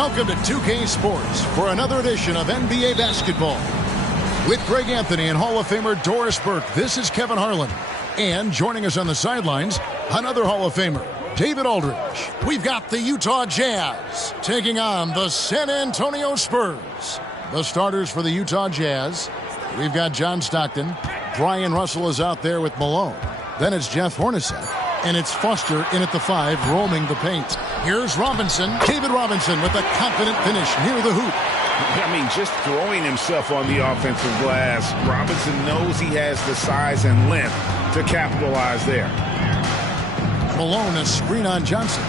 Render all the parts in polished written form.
Welcome to 2K Sports for another edition of NBA basketball. With Greg Anthony and Hall of Famer Doris Burke, this is Kevin Harlan. And joining us on the sidelines, another Hall of Famer, David Aldridge. We've got the Utah Jazz taking on the San Antonio Spurs. The starters for the Utah Jazz, we've got John Stockton. Brian Russell is out there with Malone. Then it's Jeff Hornacek. And it's Foster in at the 5, roaming the paint. Here's Robinson. David Robinson with a confident finish near the hoop. I mean, just throwing himself on the offensive glass. Robinson knows he has the size and length to capitalize there. Malone, a screen on Johnson.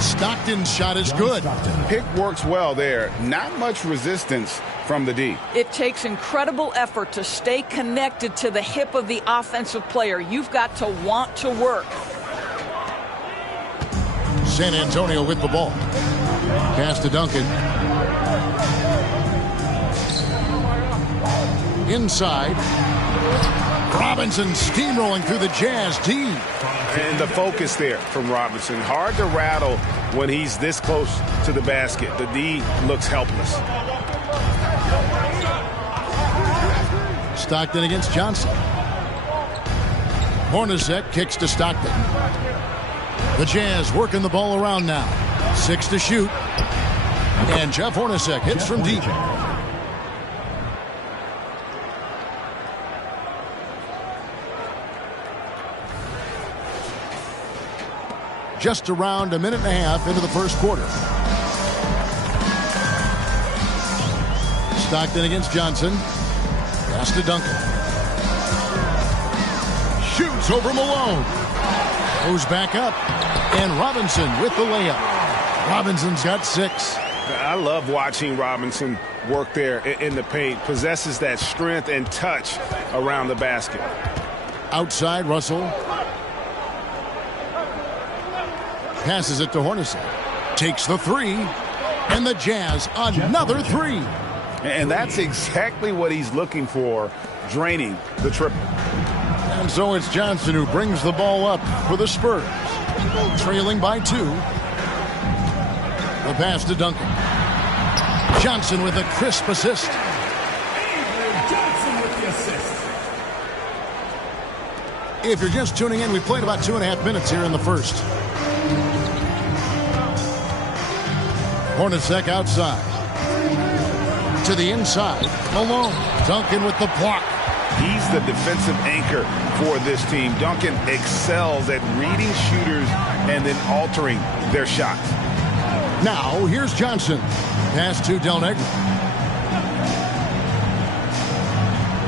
Stockton's shot is good. Pick works well there. Not much resistance from the D. It takes incredible effort to stay connected to the hip of the offensive player. You've got to want to work. San Antonio with the ball. Pass to Duncan. Inside. Robinson steamrolling through the Jazz D. And the focus there from Robinson. Hard to rattle when he's this close to the basket. The D looks helpless. Stockton against Johnson. Hornacek kicks to Stockton. The Jazz working the ball around now. 6 to shoot. And Jeff Hornacek hits from deep. Just around a minute and a half into the first quarter. Stockton against Johnson. Pass to Duncan. Shoots over Malone. Goes back up. And Robinson with the layup. Robinson's got 6. I love watching Robinson work there in the paint. Possesses that strength and touch around the basket. Outside, Russell. Passes it to Hornacek. Takes the 3. And the Jazz another 3. And that's exactly what he's looking for, draining the triple. And so it's Johnson who brings the ball up for the Spurs. Trailing by 2. The pass to Duncan. Johnson with a crisp assist. If you're just tuning in, we played about 2.5 minutes here in the first. Hornacek outside. To the inside. Malone. Duncan with the block. He's the defensive anchor for this team. Duncan excels at reading shooters and then altering their shots. Now, here's Johnson. Pass to Del Negro.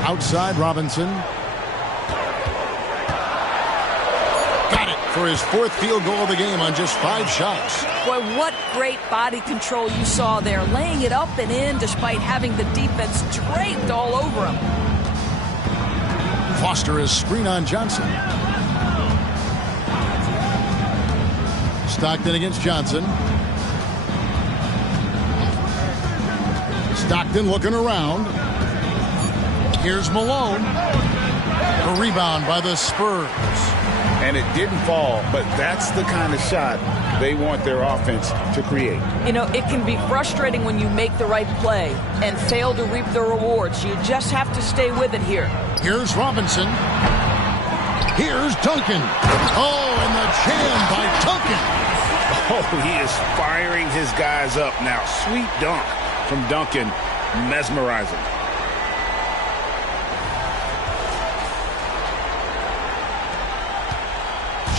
Outside, Robinson. Got it for his 4th field goal of the game on just 5 shots. Boy, what great body control you saw there. Laying it up and in despite having the defense draped all over him. Foster is screen on Johnson. Stockton against Johnson. Stockton looking around. Here's Malone. A rebound by the Spurs. And it didn't fall, but that's the kind of shot they want their offense to create. You know, it can be frustrating when you make the right play and fail to reap the rewards. You just have to stay with it here. Here's Robinson. Here's Duncan. Oh, and the jam by Duncan. Oh, he is firing his guys up now. Sweet dunk from Duncan. Mesmerizing.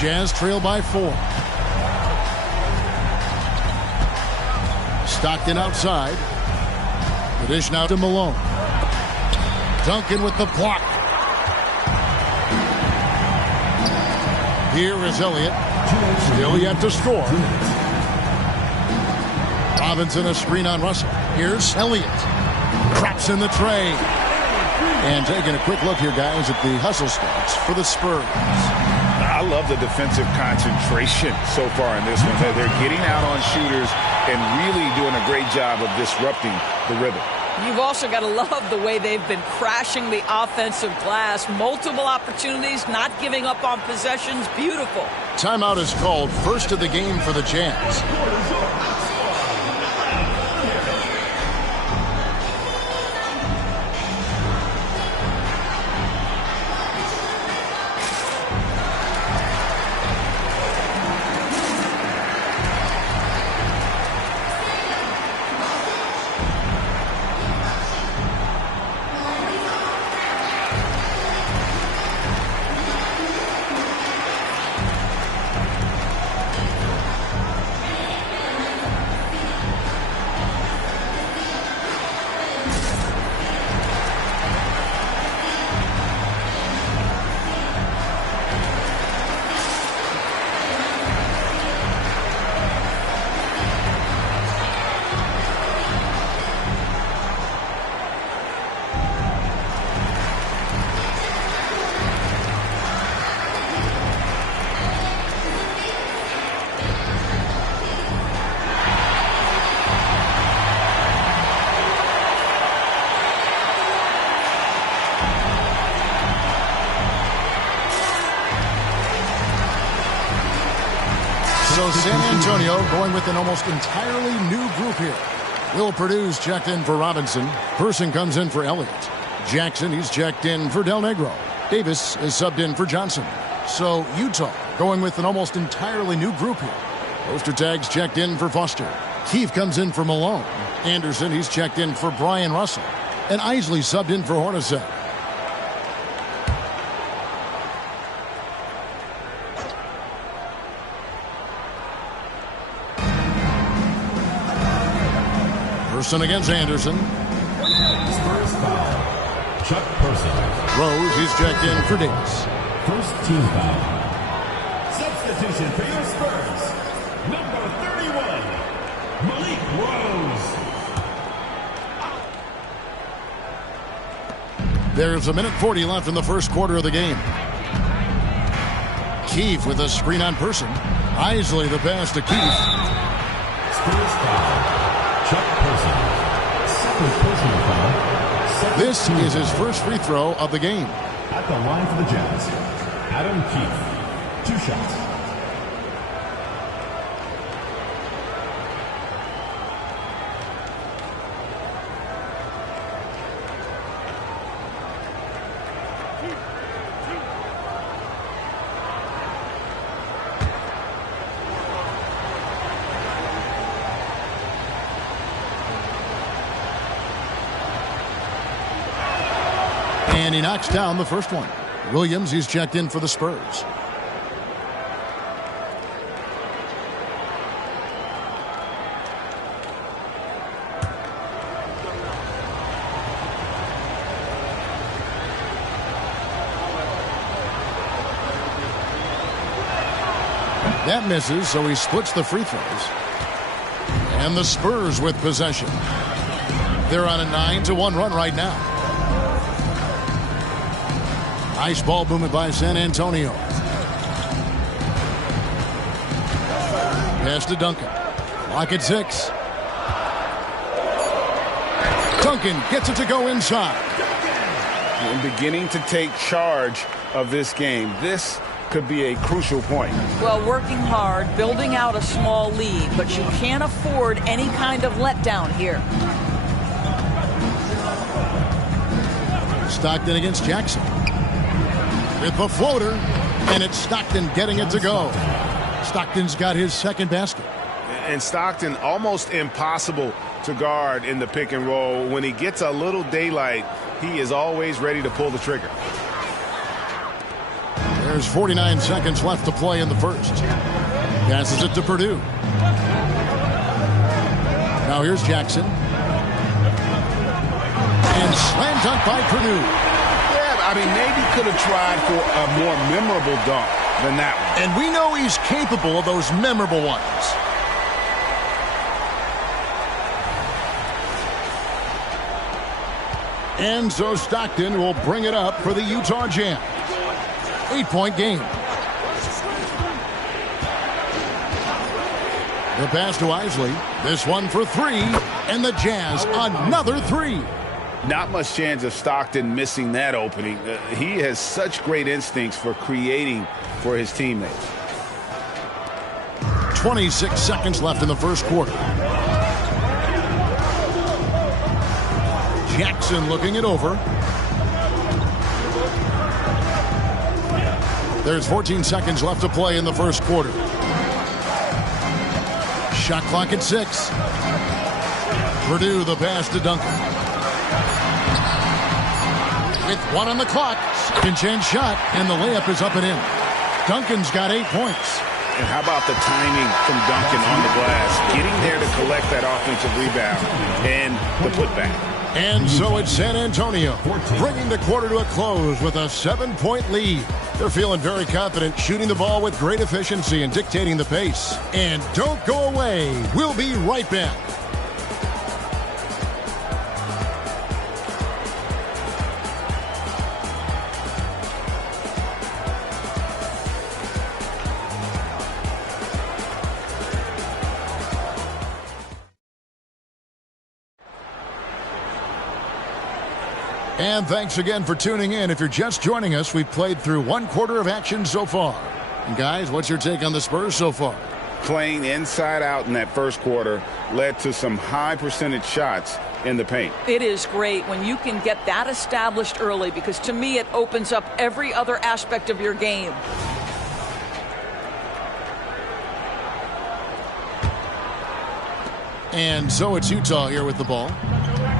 Jazz trail by 4. Stockton outside. The dish now to Malone. Duncan with the block. Here is Elliott. Still yet to score. Robinson a screen on Russell. Here's Elliott. Drops in the tray. And taking a quick look here, guys, at the hustle stats for the Spurs. I love the defensive concentration so far in this one. They're getting out on shooters and really doing a great job of disrupting the rhythm. You've also got to love the way they've been crashing the offensive glass. Multiple opportunities, not giving up on possessions. Beautiful. Timeout is called. First of the game for the Jazz. so San Antonio going with an almost entirely new group here. Will Purdue's checked in for Robinson. Person comes in for Elliott. Jackson, he's checked in for Del Negro. Davis is subbed in for Johnson. So Utah going with an almost entirely new group here. Ostertag's checked in for Foster. Keefe comes in for Malone. Anderson, he's checked in for Brian Russell. And Isley subbed in for Hornacek. Person against Anderson. Spurs foul. Chuck Person. Rose, he's checked in for Davis. First team foul. Substitution for your Spurs. Number 31, Malik Rose. There's a minute 40 left in the first quarter of the game. Keefe with a screen on Person. Isley the pass to Keefe. Spurs foul. Chuck Person. Second personal foul. This is his first free throw of the game. At the line for the Jazz, Adam Keefe. 2 shots. And he knocks down the first one. Williams, he's checked in for the Spurs. That misses, so he splits the free throws. And the Spurs with possession. They're on a 9-1 run right now. Nice ball movement by San Antonio. Pass to Duncan. Clock at 6. Duncan gets it to go inside. And beginning to take charge of this game. This could be a crucial point. Well, working hard, building out a small lead, but you can't afford any kind of letdown here. Stockton against Jackson. With the floater, and it's Stockton getting it to go. Stockton's got his second basket. And Stockton almost impossible to guard in the pick and roll. When he gets a little daylight, he is always ready to pull the trigger. There's 49 seconds left to play in the first. Passes it to Purdue. Now here's Jackson. And slam dunk by Purdue. I mean, maybe could have tried for a more memorable dunk than that one. And we know he's capable of those memorable ones. And so Stockton will bring it up for the Utah Jazz. 8-point game. The pass to Isley. This one for 3. And the Jazz another 3. Not much chance of Stockton missing that opening. He has such great instincts for creating for his teammates. 26 seconds left in the first quarter. Jackson looking it over. There's 14 seconds left to play in the first quarter. Shot clock at 6. Purdue the pass to Duncan. With 1 on the clock, second chance shot, and the layup is up and in. Duncan's got 8 points. And how about the timing from Duncan on the glass? Getting there to collect that offensive rebound and the putback. And so it's San Antonio, bringing the quarter to a close with a 7-point lead. They're feeling very confident, shooting the ball with great efficiency and dictating the pace. And don't go away. We'll be right back. And thanks again for tuning in. If you're just joining us, we've played through 1 quarter of action so far. And guys, what's your take on the Spurs so far? playing inside out in that first quarter led to some high percentage shots in the paint. It is great when you can get that established early, because to me it opens up every other aspect of your game. And so it's Utah here with the ball.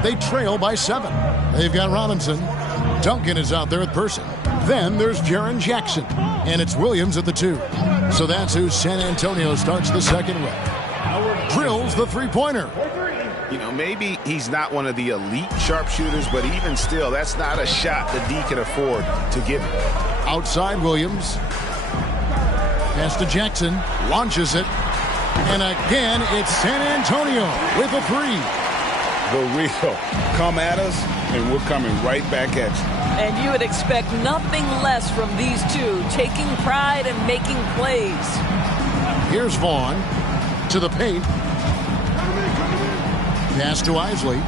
They trail by 7. They've got Robinson. Duncan is out there with Person. Then there's Jaren Jackson. And it's Williams at the 2. So that's who San Antonio starts the second with. Drills the three-pointer. You know, maybe he's not one of the elite sharpshooters, but even still, that's not a shot the D can afford to give him. Outside Williams. Pass to Jackson. Launches it. And again, it's San Antonio with a 3. The real come at us, and we're coming right back at you. And you would expect nothing less from these two, taking pride and making plays. Here's Vaughn to the paint. Pass to Isley.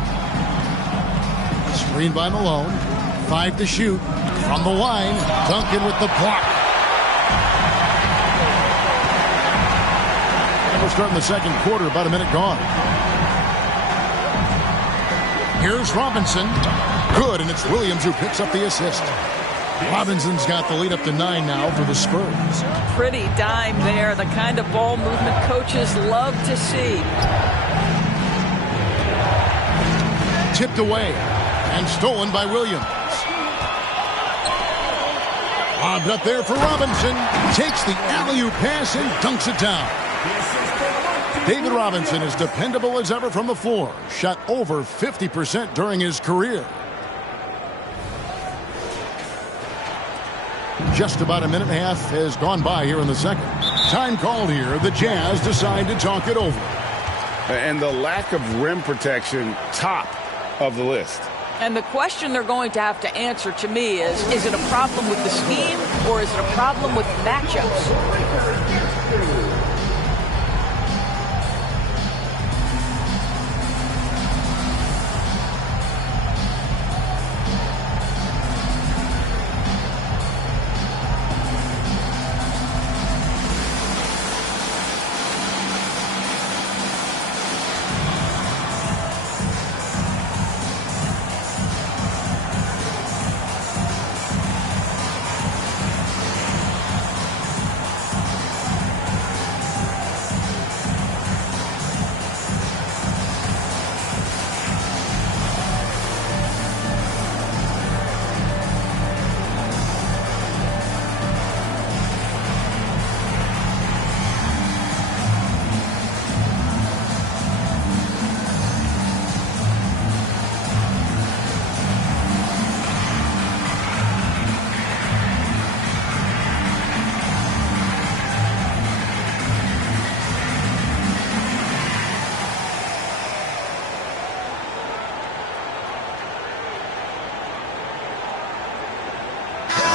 Screen by Malone. 5 to shoot. From the line, Duncan with the block. And we're starting the second quarter, about a minute gone. Here's Robinson. Good, and it's Williams who picks up the assist. Robinson's got the lead up to 9 now for the Spurs. Pretty dime there, the kind of ball movement coaches love to see. Tipped away and stolen by Williams. Lobbed up there for Robinson. Takes the alley-oop pass and dunks it down. David Robinson is dependable as ever from the floor. Shot over 50% during his career. Just about a minute and a half has gone by here in the second. Time called here. The Jazz decide to talk it over. And the lack of rim protection, top of the list. And the question they're going to have to answer to me is it a problem with the scheme or is it a problem with matchups?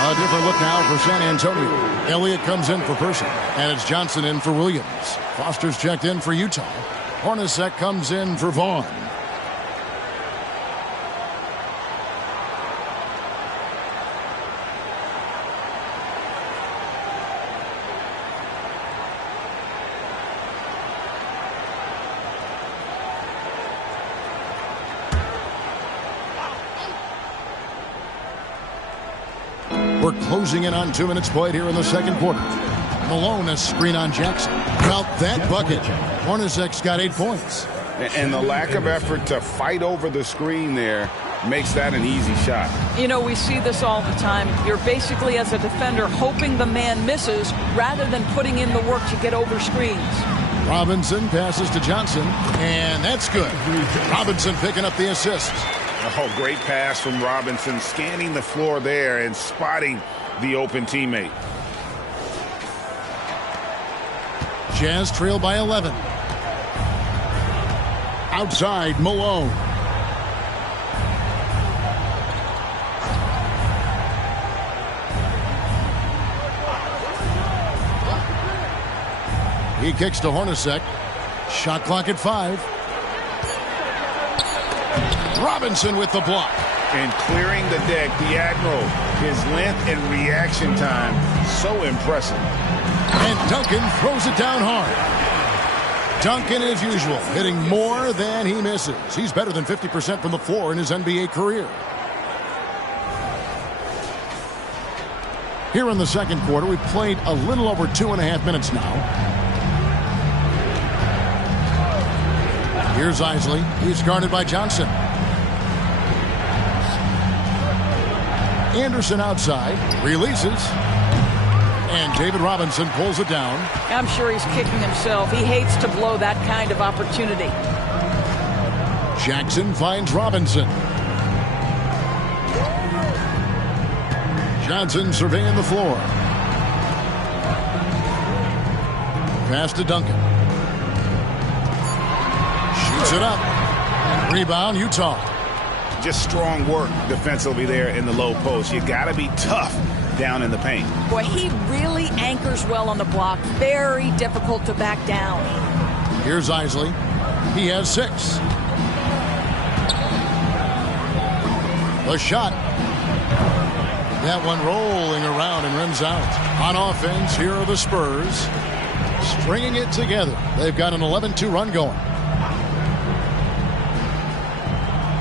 A different look now for San Antonio. Elliott comes in for Person, and it's Johnson in for Williams. Foster's checked in for Utah. Hornacek comes in for Vaughn. We're closing in on 2 minutes played here in the second quarter. Malone, a screen on Jackson. Count that bucket. Hornacek's got 8 points. And the lack of effort to fight over the screen there makes that an easy shot. You know, we see this all the time. You're basically, as a defender, hoping the man misses rather than putting in the work to get over screens. Robinson passes to Johnson, and that's good. Robinson picking up the assist. Oh, great pass from Robinson, scanning the floor there and spotting the open teammate. Jazz trail by 11. Outside, Malone. He kicks to Hornacek. Shot clock at 5. Robinson with the block. And clearing the deck, the Admiral, his length and reaction time, so impressive. And Duncan throws it down hard. Duncan, as usual, hitting more than he misses. He's better than 50% from the floor in his NBA career. Here in the second quarter, we've played a little over 2.5 minutes now. Here's Isley. He's guarded by Johnson. Anderson outside. Releases. And David Robinson pulls it down. I'm sure he's kicking himself. He hates to blow that kind of opportunity. Jackson finds Robinson. Johnson surveying the floor. Pass to Duncan. Shoots it up. Rebound, Utah. Just strong work defensively there in the low post. You got to be tough down in the paint. Boy, he really anchors well on the block. Very difficult to back down. Here's Isley. He has 6. The shot. That one rolling around and rims out. On offense, here are the Spurs. Stringing it together. They've got an 11-2 run going.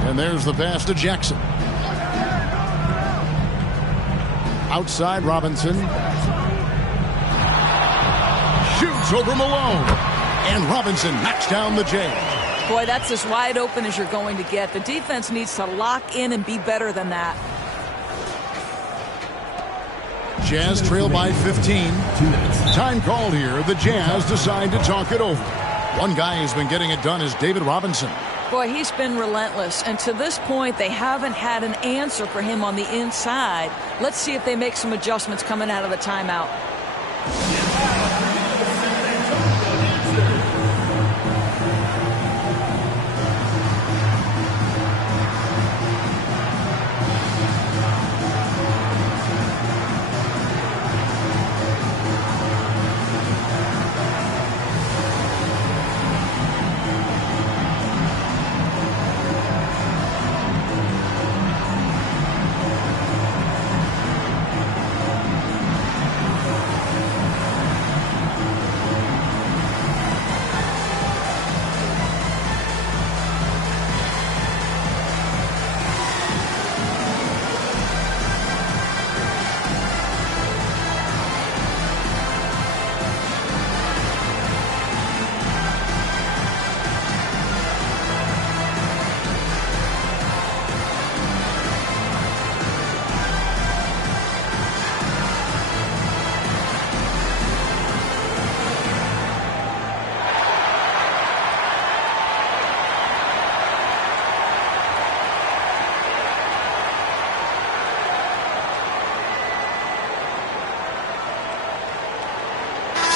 And there's the pass to Jackson. Outside Robinson. Shoots over Malone. And Robinson knocks down the J. Boy, that's as wide open as you're going to get. The defense needs to lock in and be better than that. Jazz trail by 15. Time called here. The Jazz decide to talk it over. One guy who's been getting it done is David Robinson. Boy, he's been relentless. And to this point, they haven't had an answer for him on the inside. Let's see if they make some adjustments coming out of the timeout.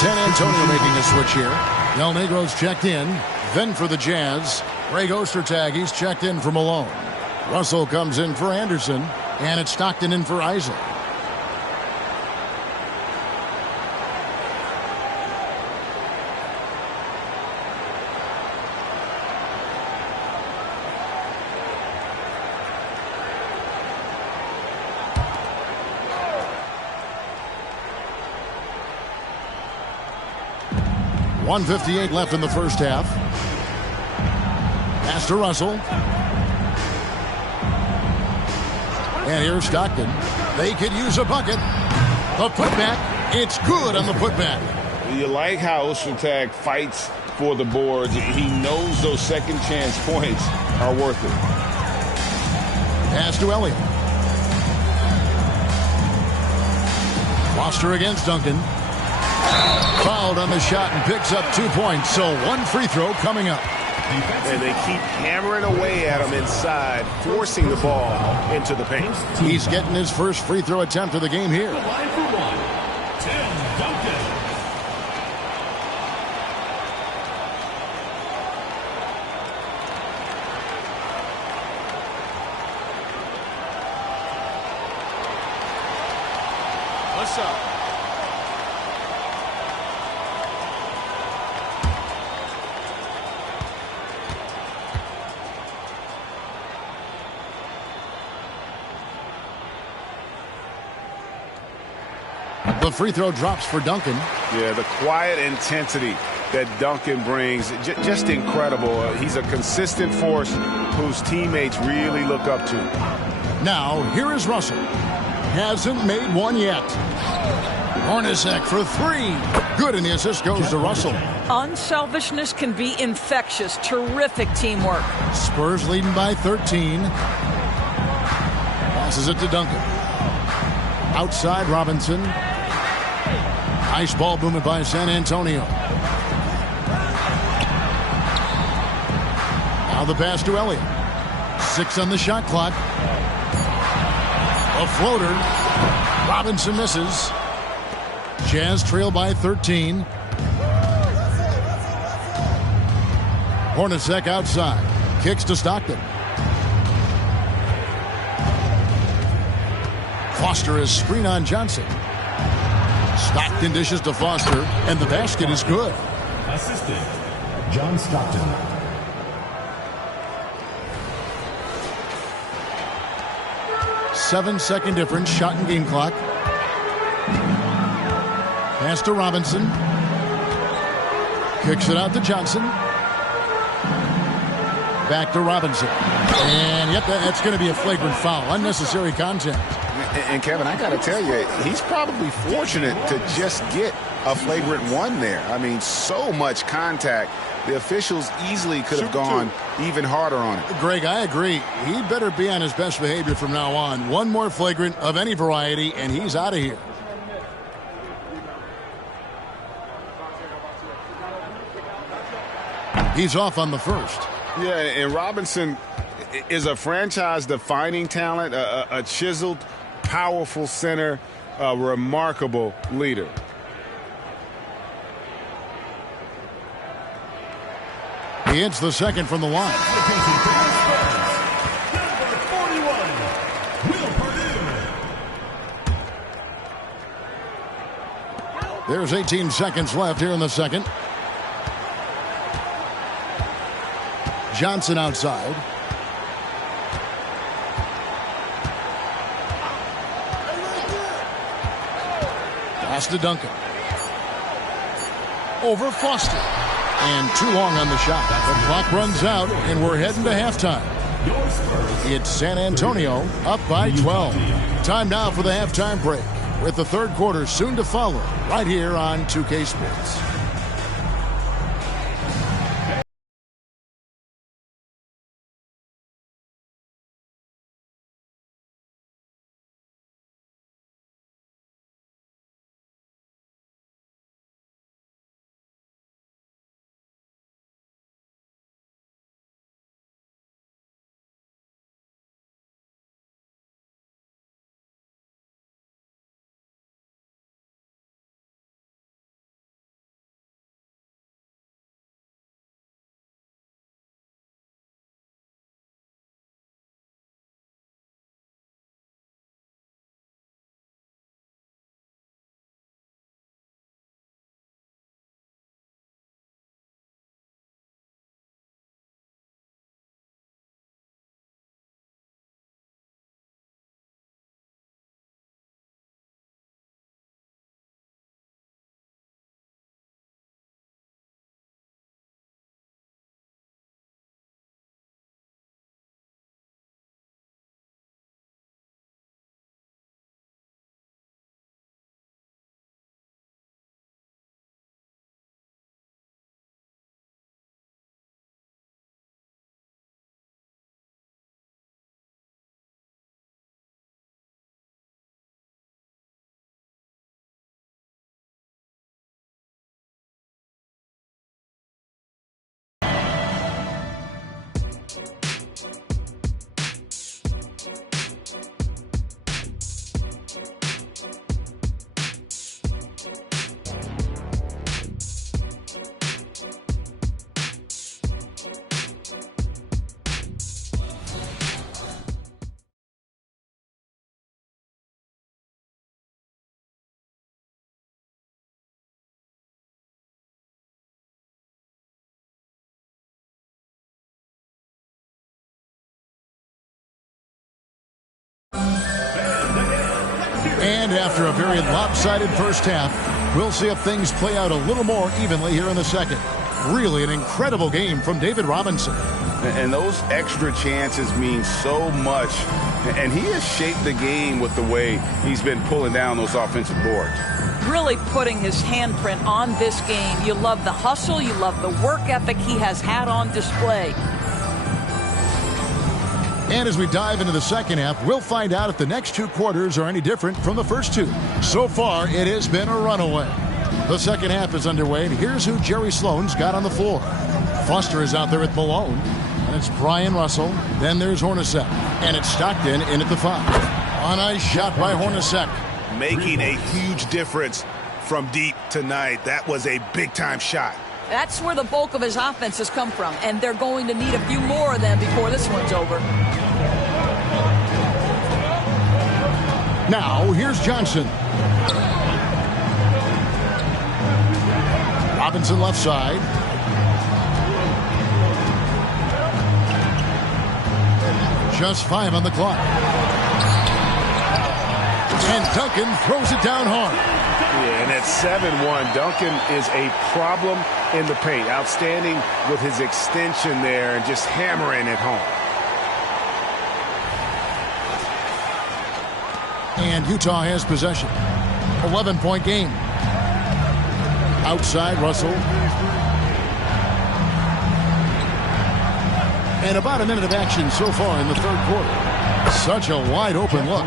San Antonio making a switch here. Del Negro's checked in. Then for the Jazz, Greg Ostertag, he's checked in for Malone. Russell comes in for Anderson. And it's Stockton in for Isley. .158 left in the first half. Pass to Russell. And here's Stockton. They could use a bucket. The putback. It's good on the putback. You like how Ostertag fights for the boards. He knows those second chance points are worth it. Pass to Elliott. Foster against Duncan. Fouled on the shot and picks up 2 points. So one free throw coming up. And they keep hammering away at him inside, forcing the ball into the paint. He's getting his first free throw attempt of the game here. What's up? The free throw drops for Duncan. Yeah, the quiet intensity that Duncan brings, just incredible. He's a consistent force whose teammates really look up to. Now, here is Russell. Hasn't made one yet. Hornacek for three. Good, and the assist goes to Russell. Unselfishness can be infectious. Terrific teamwork. Spurs leading by 13. Passes it to Duncan. Outside Robinson. Nice ball movement by San Antonio. Now the pass to Elliott. 6 on the shot clock. A floater. Robinson misses. Jazz trail by 13. Hornacek outside. Kicks to Stockton. Foster is screen on Johnson. Stockton dishes to Foster, and the basket is good. Assistant, John Stockton. Seven-second difference, shot and game clock. Pass to Robinson. Kicks it out to Johnson. Back to Robinson. And yep, that's going to be a flagrant foul. Unnecessary contact. And Kevin, I got to tell you, he's probably fortunate to just get a flagrant one there. I mean, so much contact. The officials easily could have gone even harder on it. Greg, I agree. He better be on his best behavior from now on. One more flagrant of any variety, and he's out of here. He's off on the first. Yeah, and Robinson is a franchise-defining talent, a chiseled, powerful center, a remarkable leader. He hits the second from the line. There's 18 seconds left here in the second. Johnson outside. Pass to Duncan. Over Foster. And too long on the shot. The clock runs out, and we're heading to halftime. It's San Antonio up by 12. Time now for the halftime break, with the third quarter soon to follow, right here on 2K Sports. And after a very lopsided first half, we'll see if things play out a little more evenly here in the second. Really an incredible game from David Robinson. And those extra chances mean so much. And he has shaped the game with the way he's been pulling down those offensive boards. Really putting his handprint on this game. You love the hustle. You love the work ethic he has had on display. And as we dive into the second half, we'll find out if the next two quarters are any different from the first two. So far, it has been a runaway. The second half is underway, and here's who Jerry Sloan's got on the floor. Foster is out there with Malone, and it's Brian Russell. Then there's Hornacek, and it's Stockton in at the 5. A nice shot by Hornacek. Making a huge difference from deep tonight. That was a big-time shot. That's where the bulk of his offense has come from, and they're going to need a few more of them before this one's over. Now, here's Johnson. Robinson left side. Just 5 on the clock. And Duncan throws it down hard. Yeah, and at 7-1, Duncan is a problem in the paint. Outstanding with his extension there and just hammering it home. And Utah has possession. 11-point game. Outside, Russell. And about a minute of action so far in the third quarter. Such a wide open look.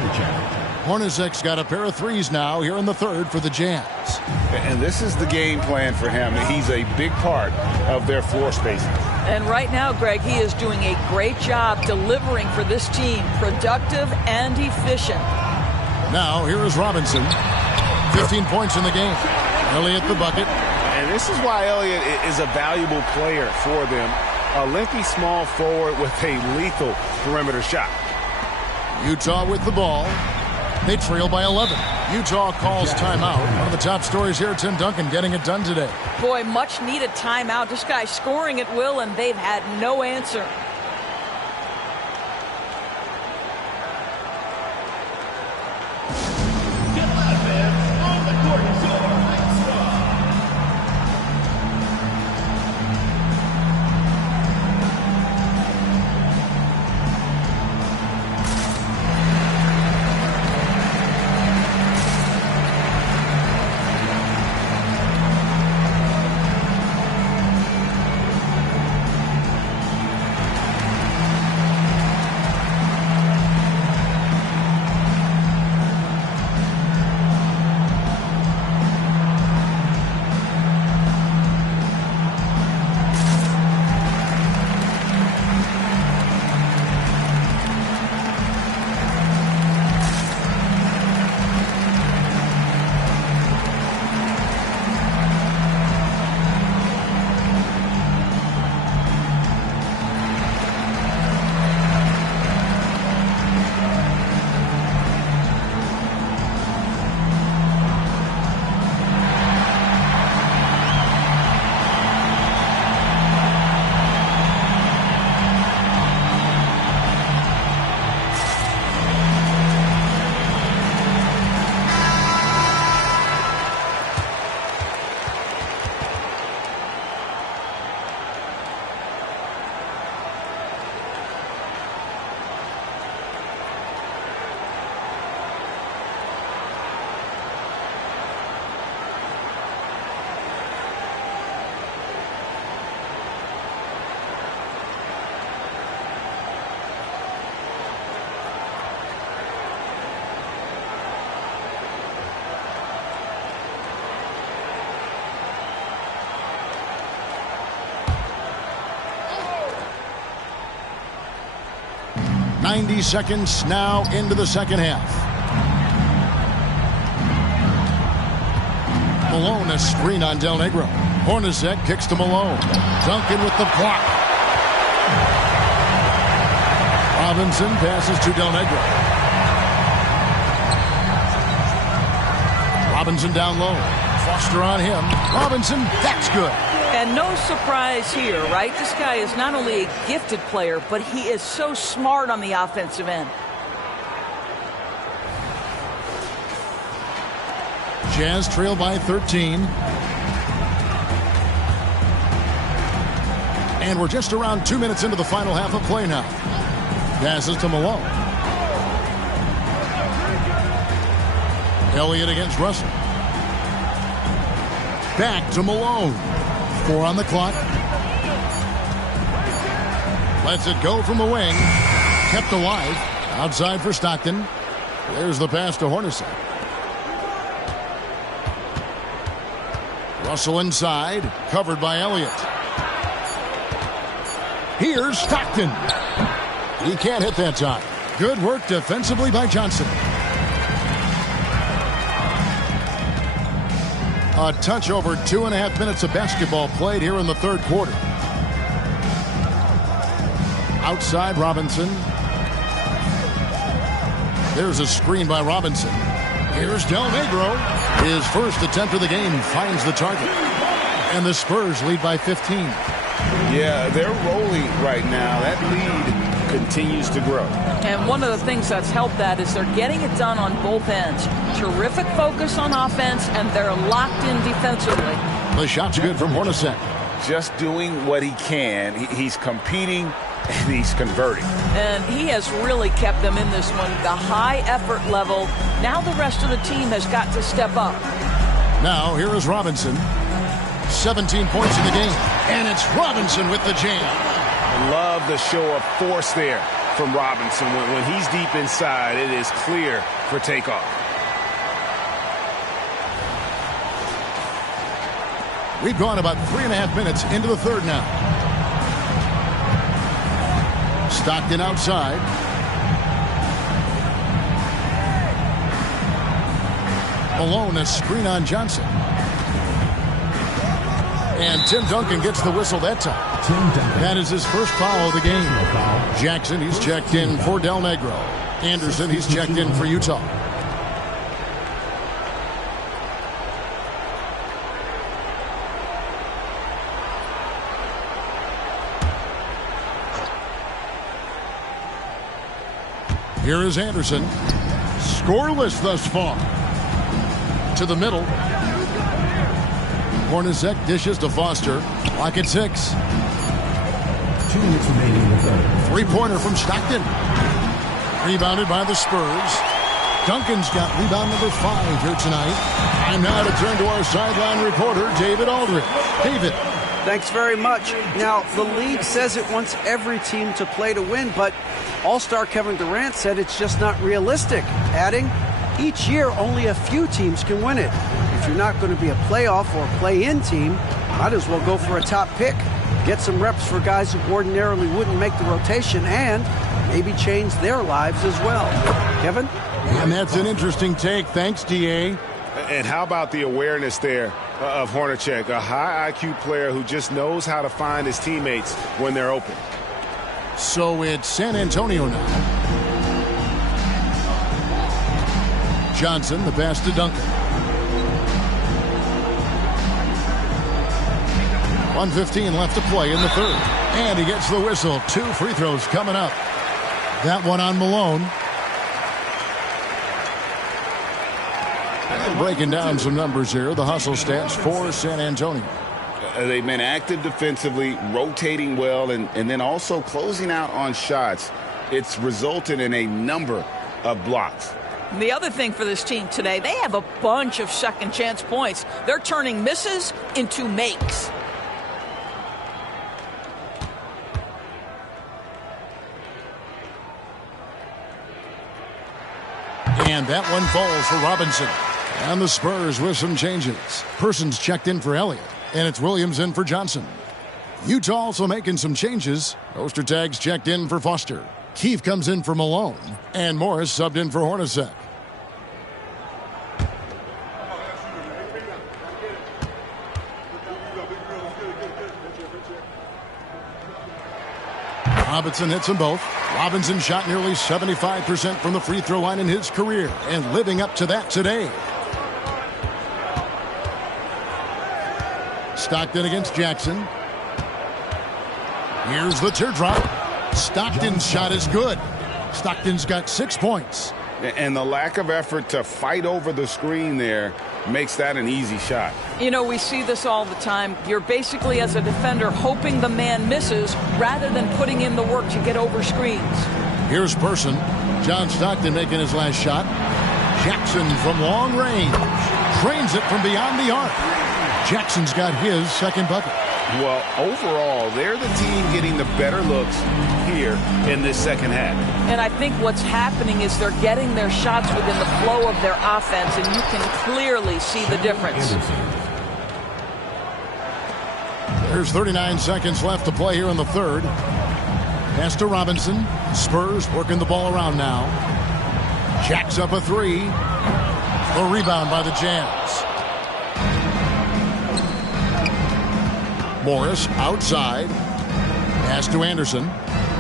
Hornacek's got a pair of threes now here in the third for the Jazz. And this is the game plan for him. He's a big part of their floor spacing. And right now, Greg, he is doing a great job delivering for this team. Productive and efficient. Now, here is Robinson. 15 points in the game. Elliott the bucket. And this is why Elliott is a valuable player for them. A lengthy small forward with a lethal perimeter shot. Utah with the ball. They trail by 11. Utah calls timeout. One of the top stories here, Tim Duncan getting it done today. Boy, much needed timeout. This guy scoring at will, and they've had no answer. .90 seconds now into the second half. Malone a screen on Del Negro. Hornacek kicks to Malone. Duncan with the block. Robinson passes to Del Negro. Robinson down low. Foster on him. Robinson, that's good. And no surprise here, right? This guy is not only a gifted player, but he is so smart on the offensive end. Jazz trail by 13. And we're just around 2 minutes into the final half of play now. Passes to Malone. Elliott against Russell. Back to Malone. 4 on the clock. Lets it go from the wing. Kept alive. Outside for Stockton. There's the pass to Hornacek. Russell inside. Covered by Elliott. Here's Stockton. He can't hit that time. Good work defensively by Johnson. A touch over 2.5 minutes of basketball played here in the third quarter. Outside Robinson. There's a screen by Robinson. Here's Del Negro. His first attempt of the game finds the target. And the Spurs lead by 15. Yeah, they're rolling right now. That lead continues to grow. And one of the things that's helped that is they're getting it done on both ends. Terrific focus on offense, and they're locked in defensively. The shot's good from Hornacek. Just doing what he can. He's competing, and he's converting. And he has really kept them in this one. The high effort level. Now the rest of the team has got to step up. Now here is Robinson. 17 points in the game. And it's Robinson with the jam. I love the show of force there from Robinson. When he's deep inside, it is clear for takeoff. We've gone about 3.5 minutes into the third now. Stockton outside. Malone, a screen on Johnson. And Tim Duncan gets the whistle that time. That is his first foul of the game. Jackson, he's checked in for Del Negro. Anderson, he's checked in for Utah. Here is Anderson. Scoreless thus far. To the middle. Hornacek dishes to Foster. Clock at 6. 2 minutes remaining in the third. Three-pointer from Stockton. Rebounded by the Spurs. Duncan's got rebound number 5 here tonight. And now to turn to our sideline reporter, David Aldridge. David. Thanks very much. Now, the league says it wants every team to play to win, but All-Star Kevin Durant said it's just not realistic, adding, each year only a few teams can win it. If you're not going to be a playoff or play-in team, might as well go for a top pick. Get some reps for guys who ordinarily wouldn't make the rotation and maybe change their lives as well. Kevin? And that's an interesting take. Thanks, D.A. And how about the awareness there of Hornacek, a high IQ player who just knows how to find his teammates when they're open. So it's San Antonio now. Johnson, the pass to Duncan. 1:15 left to play in the third. And he gets the whistle. 2 free throws coming up. That one on Malone. And breaking down some numbers here. The hustle stats for San Antonio. They've been active defensively, rotating well, and then also closing out on shots. It's resulted in a number of blocks. The other thing for this team today, they have a bunch of second chance points. They're turning misses into makes. And that one falls for Robinson. And the Spurs with some changes. Persons checked in for Elliott. And it's Williams in for Johnson. Utah also making some changes. Ostertag's checked in for Foster. Keefe comes in for Malone. And Morris subbed in for Hornacek. Robinson hits them both. Robinson shot nearly 75% from the free throw line in his career. And living up to that today. Stockton against Jackson. Here's the teardrop. Stockton's shot is good. Stockton's got 6 points. And the lack of effort to fight over the screen there makes that an easy shot. You know, we see this all the time. You're basically, as a defender, hoping the man misses rather than putting in the work to get over screens. Here's Person. John Stockton making his last shot. Jackson from long range. Trains it from beyond the arc. Jackson's got his second bucket. Well, overall, they're the team getting the better looks here in this second half. And I think what's happening is they're getting their shots within the flow of their offense, and you can clearly see the difference. There's 39 seconds left to play here in the third. Pass to Robinson. Spurs working the ball around now. Jacks up a three. The rebound by the Jazz. Morris outside. Pass to Anderson.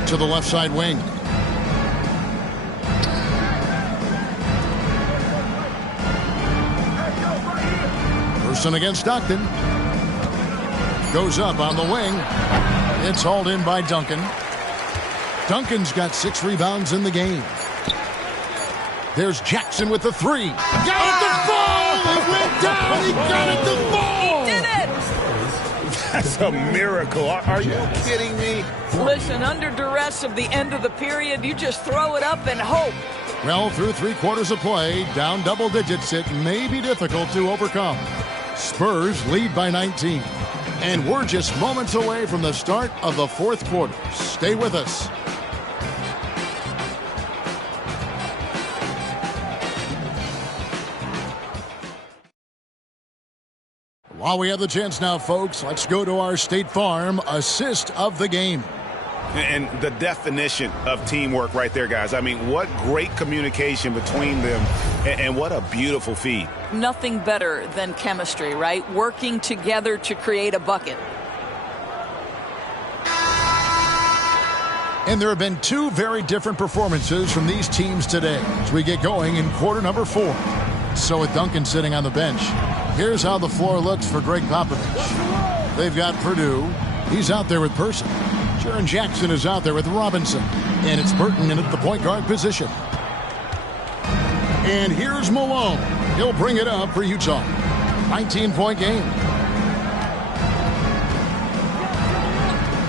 To the left side wing. Person against Stockton. Goes up on the wing. It's hauled in by Duncan. Duncan's got 6 rebounds in the game. There's Jackson with the three. Got it to fall! It went down! He got it to fall! He did it! That's a miracle. Are you kidding me? Listen, under duress of the end of the period, you just throw it up and hope. Well, through 3 quarters of play, down double digits, it may be difficult to overcome. Spurs lead by 19. And we're just moments away from the start of the fourth quarter. Stay with us. While we have the chance now, folks, let's go to our State Farm assist of the game. And the definition of teamwork right there, guys. I mean, what great communication between them, and what a beautiful feed. Nothing better than chemistry, right? Working together to create a bucket. And there have been 2 very different performances from these teams today as we get going in quarter number 4. So with Duncan sitting on the bench, here's how the floor looks for Greg Popovich. They've got Purdue. He's out there with Person. Jaren Jackson is out there with Robinson. And it's Burton in at the point guard position. And here's Malone. He'll bring it up for Utah. 19-point game.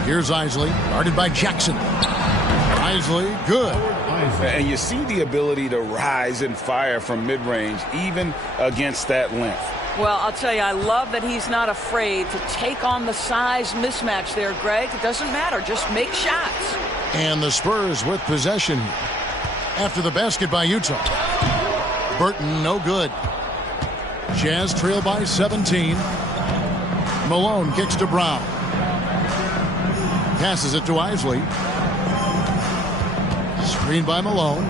Here's Isley, guarded by Jackson. Isley, good. And you see the ability to rise and fire from mid-range, even against that length. Well, I'll tell you, I love that he's not afraid to take on the size mismatch there, Greg. It doesn't matter. Just make shots. And the Spurs with possession after the basket by Utah. Burton, no good. Jazz trail by 17. Malone kicks to Brown. Passes it to Isley. Screen by Malone.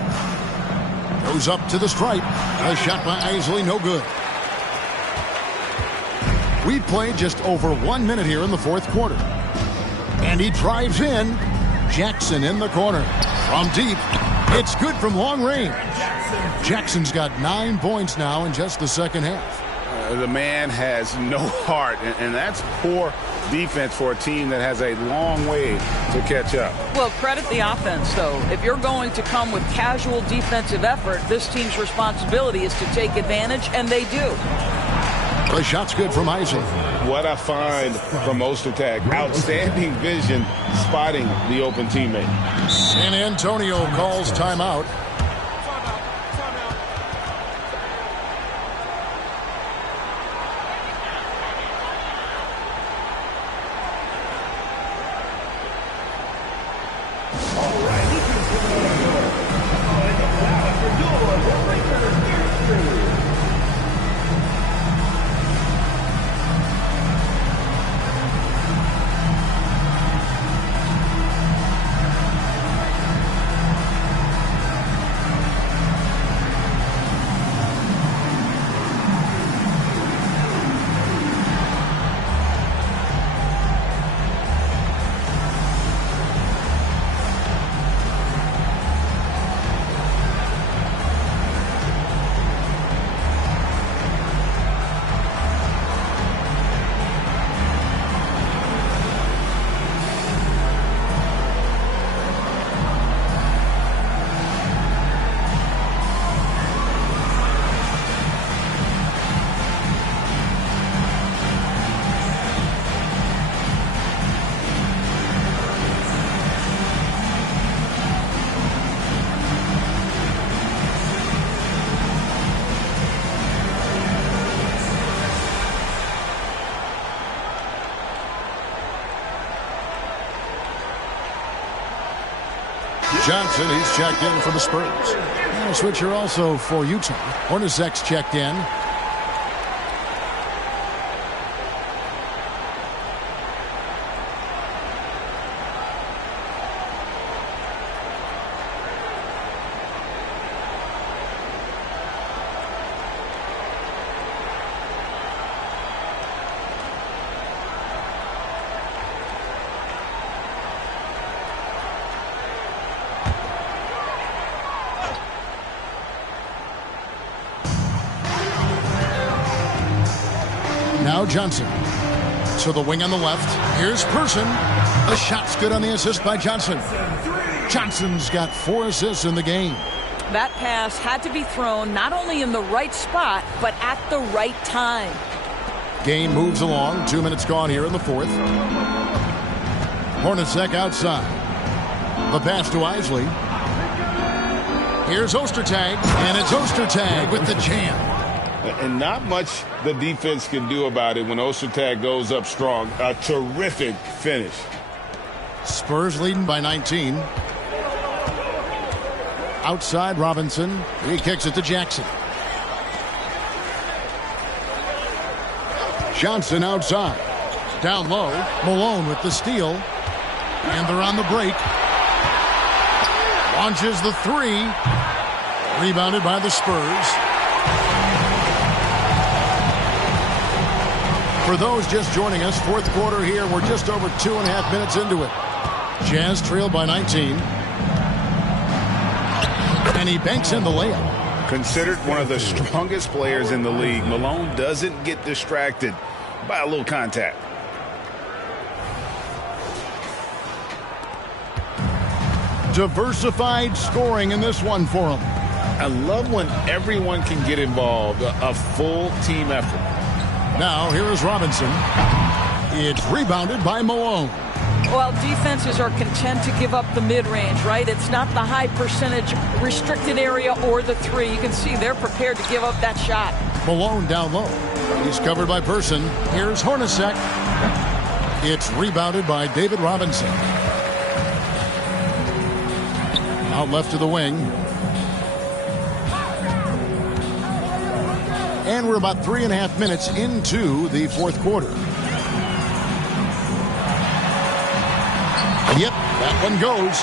Goes up to the stripe. A shot by Isley, no good. We played just over 1 minute here in the fourth quarter. And he drives in. Jackson in the corner. From deep. It's good from long range. Jackson's got 9 points now in just the second half. The man has no heart, and that's poor defense for a team that has a long way to catch up. Well, credit the offense, though. If you're going to come with casual defensive effort, this team's responsibility is to take advantage, and they do. The shot's good from Isley. What I find from Ostertag, outstanding vision, spotting the open teammate. San Antonio calls timeout. Johnson, he's checked in for the Spurs. And a switcher also for Utah. Hornacek's checked in. Now Johnson. So the wing on the left. Here's Person. The shot's good on the assist by Johnson. Johnson's got 4 assists in the game. That pass had to be thrown not only in the right spot, but at the right time. Game moves along. 2 minutes gone here in the fourth. Hornacek outside. The pass to Isley. Here's Ostertag. And it's Ostertag with the jam. And not much the defense can do about it when Ostertag goes up strong. A terrific finish. Spurs leading by 19. Outside Robinson. He kicks it to Jackson. Johnson outside. Down low. Malone with the steal. And they're on the break. Launches the 3. Rebounded by the Spurs. For those just joining us, fourth quarter here. We're just over 2.5 minutes into it. Jazz trailed by 19. And he banks in the layup. Considered one of the strongest players in the league, Malone doesn't get distracted by a little contact. Diversified scoring in this one for him. I love when everyone can get involved, a full team effort. Now, here is Robinson. It's rebounded by Malone. Well, defenses are content to give up the mid-range, right? It's not the high percentage restricted area or the 3. You can see they're prepared to give up that shot. Malone down low. He's covered by Person. Here's Hornacek. It's rebounded by David Robinson. Out left to the wing. And we're about 3.5 minutes into the fourth quarter. Yep, that one goes.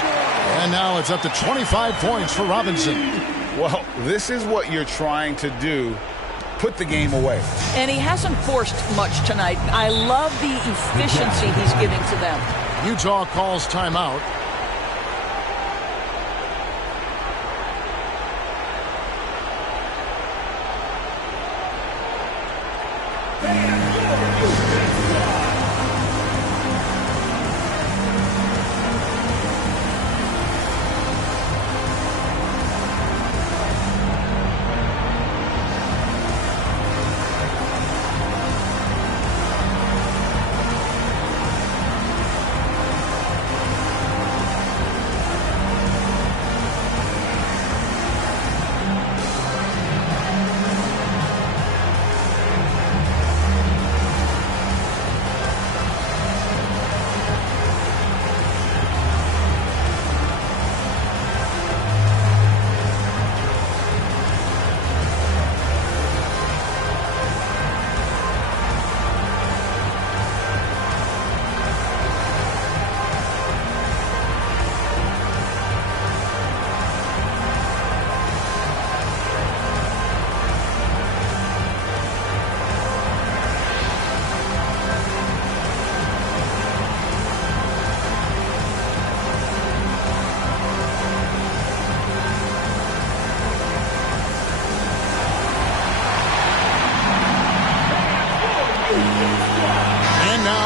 And now it's up to 25 points for Robinson. Well, this is what you're trying to do. Put the game away. And he hasn't forced much tonight. I love the efficiency he's giving to them. Utah calls timeout.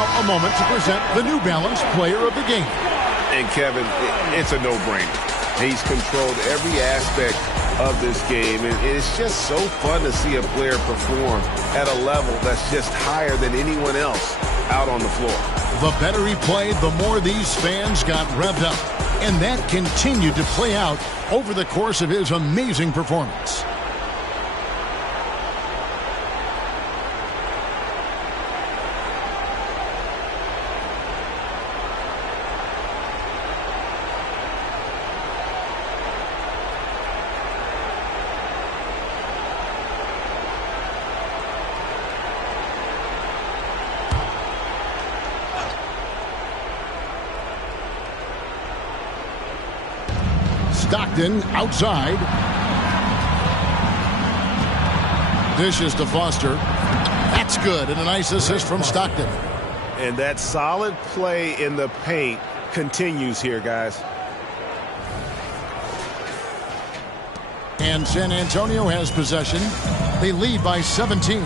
A moment to present the New Balance Player of the Game. And Kevin, it's a no-brainer. He's controlled every aspect of this game, and it's just so fun to see a player perform at a level that's just higher than anyone else out on the floor. The better he played, the more these fans got revved up, and that continued to play out over the course of his amazing performance. Stockton outside. Dishes to Foster. That's good, and a nice assist from Stockton. And that solid play in the paint continues here, guys. And San Antonio has possession. They lead by 17. 2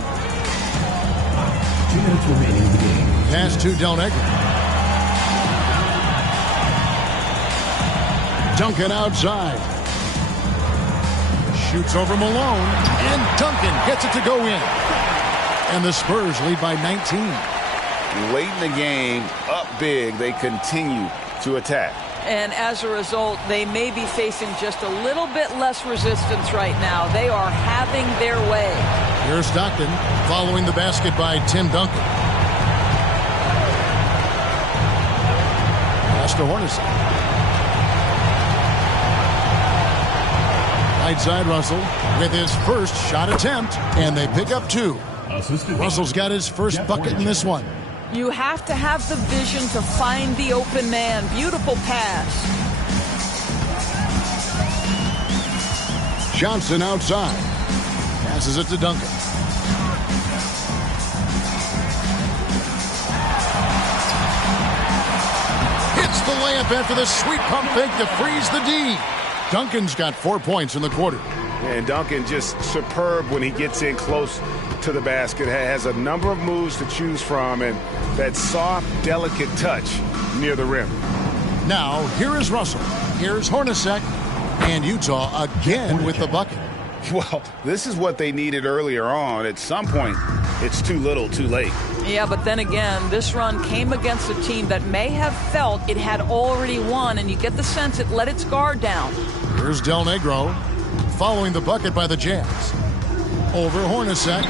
minutes remaining in the game. Pass to Del Negro. Duncan outside. Shoots over Malone. And Duncan gets it to go in. And the Spurs lead by 19. Late in the game, up big, they continue to attack. And as a result, they may be facing just a little bit less resistance right now. They are having their way. Here's Stockton following the basket by Tim Duncan. Pass to Hornacek. Right side Russell with his first shot attempt, and they pick up 2. Russell's got his first bucket in this one. You have to have the vision to find the open man. Beautiful pass. Johnson outside. Passes it to Duncan. Hits the layup after the sweet pump fake to freeze the D. Duncan's got 4 points in the quarter. And Duncan just superb when he gets in close to the basket. Has a number of moves to choose from, and that soft, delicate touch near the rim. Now, here is Russell. Here's Hornacek. And Utah again with the bucket. Well, this is what they needed earlier on. At some point, it's too little, too late. Yeah, but then again, this run came against a team that may have felt it had already won, and you get the sense it let its guard down. Here's Del Negro following the bucket by the Jazz. Over Hornacek.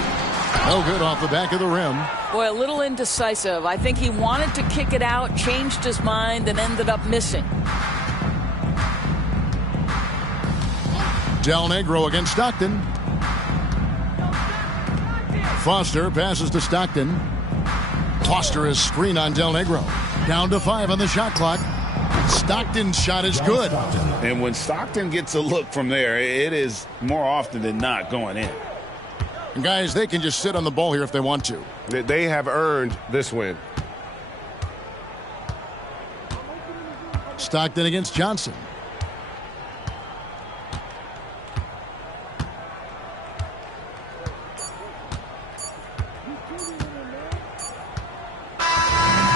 No good off the back of the rim. Boy, a little indecisive. I think he wanted to kick it out, changed his mind, and ended up missing. Del Negro against Stockton. Foster passes to Stockton. Foster is screen on Del Negro. Down to 5 on the shot clock. Stockton's shot is good. And when Stockton gets a look from there, it is more often than not going in. And guys, they can just sit on the ball here if they want to. They have earned this win. Stockton against Johnson.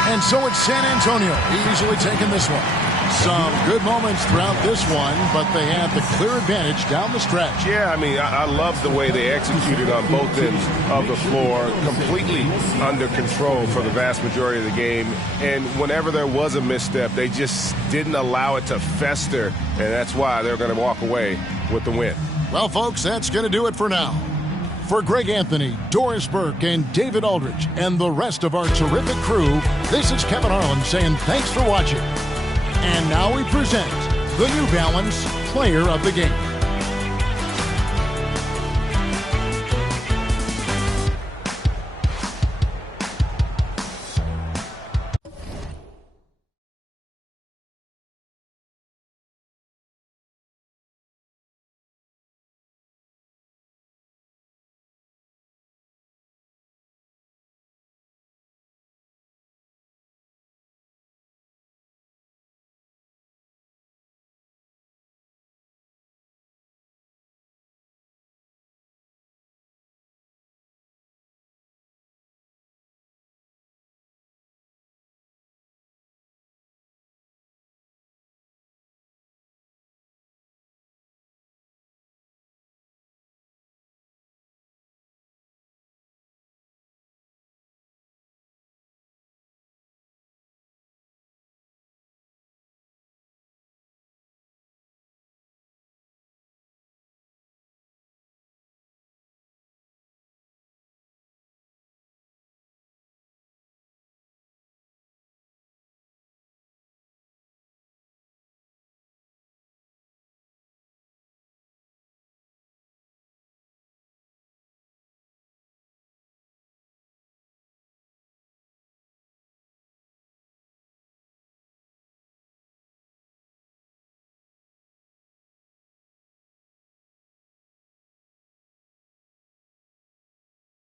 And so it's San Antonio easily taking this one. Some good moments throughout this one, but they have the clear advantage down the stretch. Yeah, I mean, I love the way they executed on both ends of the floor, completely under control for the vast majority of the game. And whenever there was a misstep, they just didn't allow it to fester, and that's why they're going to walk away with the win. Well, folks, that's going to do it for now. For Greg Anthony, Doris Burke, and David Aldridge, and the rest of our terrific crew, this is Kevin Harlan saying thanks for watching. And now we present the New Balance Player of the Game.